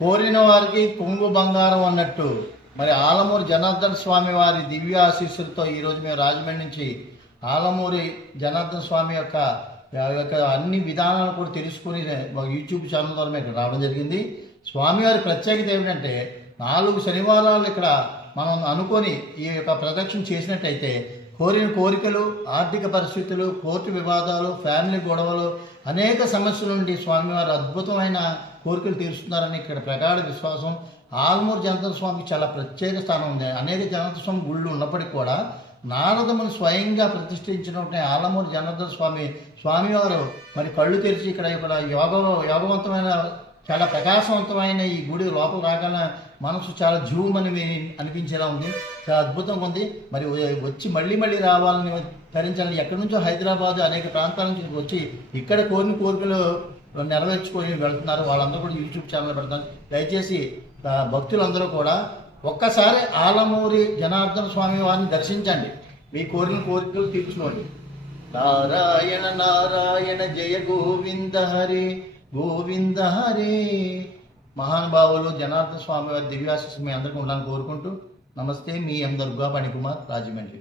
కోరిన వారికి కొంగు బంగారం అన్నట్టు మరి ఆలమూరి జనార్దన స్వామి వారి దివ్య ఆశీస్సులతో ఈరోజు మేము రాజమండ్రి నుంచి ఆలమూరి జనార్దన స్వామి యొక్క అన్ని విధానాలు కూడా తెలుసుకుని యూట్యూబ్ ఛానల్ ద్వారా మేము రావడం జరిగింది. స్వామివారి ప్రత్యేకత ఏమిటంటే 4 శనివారాలు ఇక్కడ మనం అనుకొని ఈ యొక్క ప్రదక్షిణ చేసినట్టయితే కోరిన కోరికలు, ఆర్థిక పరిస్థితులు, కోర్టు వివాదాలు, ఫ్యామిలీ గొడవలు, అనేక సమస్యల నుండి స్వామివారు అద్భుతమైన కోరికలు తీరుస్తున్నారని ఇక్కడ ప్రగాఢ విశ్వాసం. ఆలమూరు జనార్దన స్వామికి చాలా ప్రత్యేక స్థానం ఉంది. అనేక జనార్దన స్వామి గుళ్ళు ఉన్నప్పటికీ కూడా నారదములు స్వయంగా ప్రతిష్ఠించినటువంటి ఆలమూరు జనార్దన స్వామివారు మరి కళ్ళు తెరిచి ఇక్కడ యోగవంతమైన చాలా ప్రకాశవంతమైన ఈ గుడి లోపల రాగానే మనసు చాలా జూమని అనిపించేలా ఉంది. చాలా అద్భుతంగా ఉంది. మరి వచ్చి మళ్ళీ రావాలని తరించాలని ఎక్కడి నుంచో హైదరాబాద్ అనేక ప్రాంతాల నుంచి వచ్చి ఇక్కడ కోరిన కోరికలు నెరవేర్చుకొని వెళ్తున్నారు. వాళ్ళందరూ కూడా యూట్యూబ్ ఛానల్ పెడతాను. దయచేసి భక్తులందరూ కూడా ఒక్కసారి ఆలమూరి జనార్దన స్వామి వారిని దర్శించండి. మీ కోరిన కోరికలు తీర్చుకోండి. నారాయణ నారాయణ జయ గోవింద హరి గోవింద హరే. మహానుభావులు జనార్దన స్వామి వారి దివ్యాశీస్సు మీ అందరికీ ఉండాలని కోరుకుంటూ నమస్తే. మీ ఎం దుర్గా పణికుమార్, రాజమండ్రి.